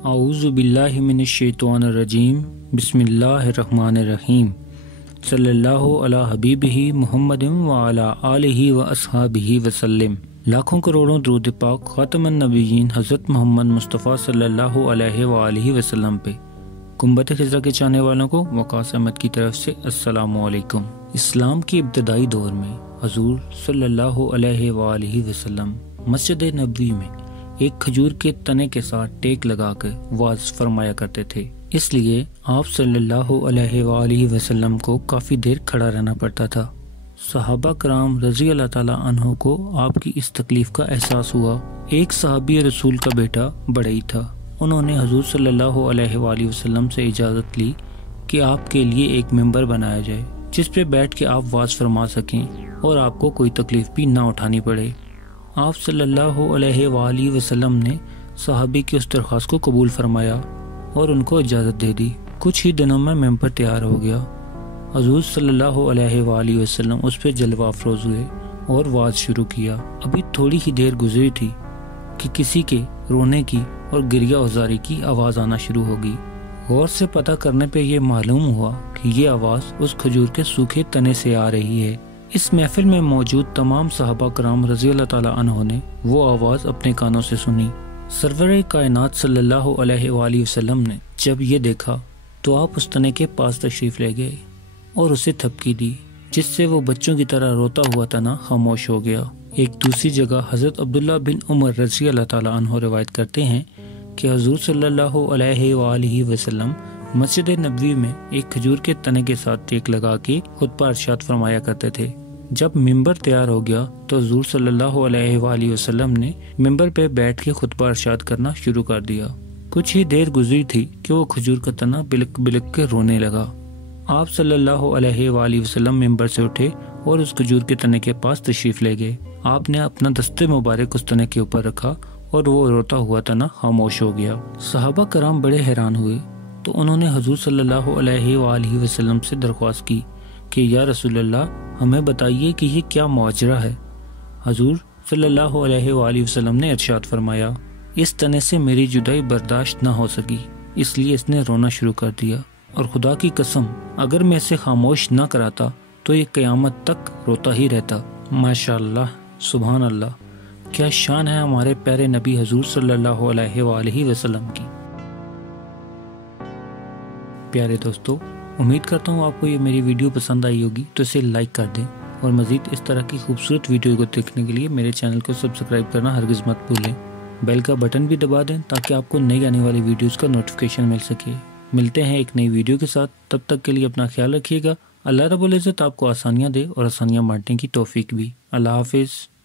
اعوذ باللہ من الشیطان الرجیم بسم اللہ الرحمن الرحیم صلی اللہ علی حبیبہ محمد وعلی آلہ واصحابہ وسلم۔ لاکھوں کروڑوں درود پاک خاتم النبیین حضرت محمد مصطفیٰ صلی اللہ علیہ وآلہ وسلم پہ۔ گنبد خضرا کے چاہنے والوں کو وقاص احمد کی طرف سے السلام علیکم۔ اسلام کی ابتدائی دور میں حضور صلی اللہ علیہ وآلہ وسلم مسجد نبوی میں ایک کھجور کے تنے کے ساتھ ٹیک لگا کر وعظ فرمایا کرتے تھے، اس لیے آپ صلی اللہ علیہ وآلہ وسلم کو کافی دیر کھڑا رہنا پڑتا تھا۔ صحابہ کرام رضی اللہ تعالیٰ عنہ کو آپ کی اس تکلیف کا احساس ہوا۔ ایک صحابی رسول کا بیٹا بڑھئی تھا، انہوں نے حضور صلی اللہ علیہ وآلہ وسلم سے اجازت لی کہ آپ کے لیے ایک ممبر بنایا جائے جس پہ بیٹھ کے آپ وعظ فرما سکیں اور آپ کو کوئی تکلیف بھی نہ اٹھانی پڑے۔ آپ صلی اللہ علیہ وآلہ وسلم نے صحابی کی اس درخواست کو قبول فرمایا اور ان کو اجازت دے دی۔ کچھ ہی دنوں میں ممبر تیار ہو گیا۔ حضور صلی اللہ علیہ وآلہ وسلم اس پہ جلوہ افروز ہوئے اور وعظ شروع کیا۔ ابھی تھوڑی ہی دیر گزری تھی کہ کسی کے رونے کی اور گریہ ازاری کی آواز آنا شروع ہوگی۔ غور سے پتہ کرنے پہ یہ معلوم ہوا کہ یہ آواز اس کھجور کے سوکھے تنے سے آ رہی ہے۔ اس محفل میں موجود تمام صحابہ کرام رضی اللہ تعالیٰ عنہ نے وہ آواز اپنے کانوں سے سنی۔ سرور کائنات صلی اللہ علیہ وآلہ وسلم نے جب یہ دیکھا تو آپ اس تنے کے پاس تشریف لے گئے اور اسے تھپکی دی، جس سے وہ بچوں کی طرح روتا ہوا تنا خاموش ہو گیا۔ ایک دوسری جگہ حضرت عبداللہ بن عمر رضی اللہ تعالیٰ عنہ روایت کرتے ہیں کہ حضور صلی اللہ علیہ وآلہ وسلم مسجد نبوی میں ایک کھجور کے تنے کے ساتھ ٹیک لگا کے خطبہ ارشاد فرمایا کرتے تھے۔ جب ممبر تیار ہو گیا تو حضور صلی اللہ علیہ وآلہ وسلم نے ممبر پہ بیٹھ کے خطبہ ارشاد کرنا شروع کر دیا۔ کچھ ہی دیر گزری تھی کہ وہ کھجور کا تنا بلک بلک کے رونے لگا۔ آپ صلی اللہ علیہ وآلہ وسلم ممبر سے اٹھے اور اس کھجور کے تنے کے پاس تشریف لے گئے۔ آپ نے اپنا دست مبارک اس تنے کے اوپر رکھا اور وہ روتا ہوا تنا خاموش ہو گیا۔ صحابہ کرام بڑے حیران ہوئے تو انہوں نے حضور صلی اللہ علیہ وآلہ وسلم سے درخواست کی کہ یا رسول اللہ ہمیں بتائیے کہ یہ کیا ماجرا ہے۔ حضور صلی اللہ علیہ وآلہ وسلم نے ارشاد فرمایا، اس تنے سے میری جدائی برداشت نہ ہو سکی، اس لیے اس نے رونا شروع کر دیا، اور خدا کی قسم اگر میں اسے خاموش نہ کراتا تو یہ قیامت تک روتا ہی رہتا۔ ماشاءاللہ، سبحان اللہ، کیا شان ہے ہمارے پیارے نبی حضور صلی اللہ علیہ وآلہ وسلم کی۔ پیارے دوستو، امید کرتا ہوں آپ کو یہ میری ویڈیو پسند آئی ہوگی، تو اسے لائک کر دیں اور مزید اس طرح کی خوبصورت ویڈیو کو دیکھنے کے لیے میرے چینل کو سبسکرائب کرنا ہرگز مت بھولیں۔ بیل کا بٹن بھی دبا دیں تاکہ آپ کو نئی آنے والی ویڈیوز کا نوٹیفیکیشن مل سکے۔ ملتے ہیں ایک نئی ویڈیو کے ساتھ، تب تک کے لیے اپنا خیال رکھیے گا۔ اللہ رب العزت آپ کو آسانیاں دے اور آسانیاں بانٹنے کی توفیق بھی۔ اللہ حافظ۔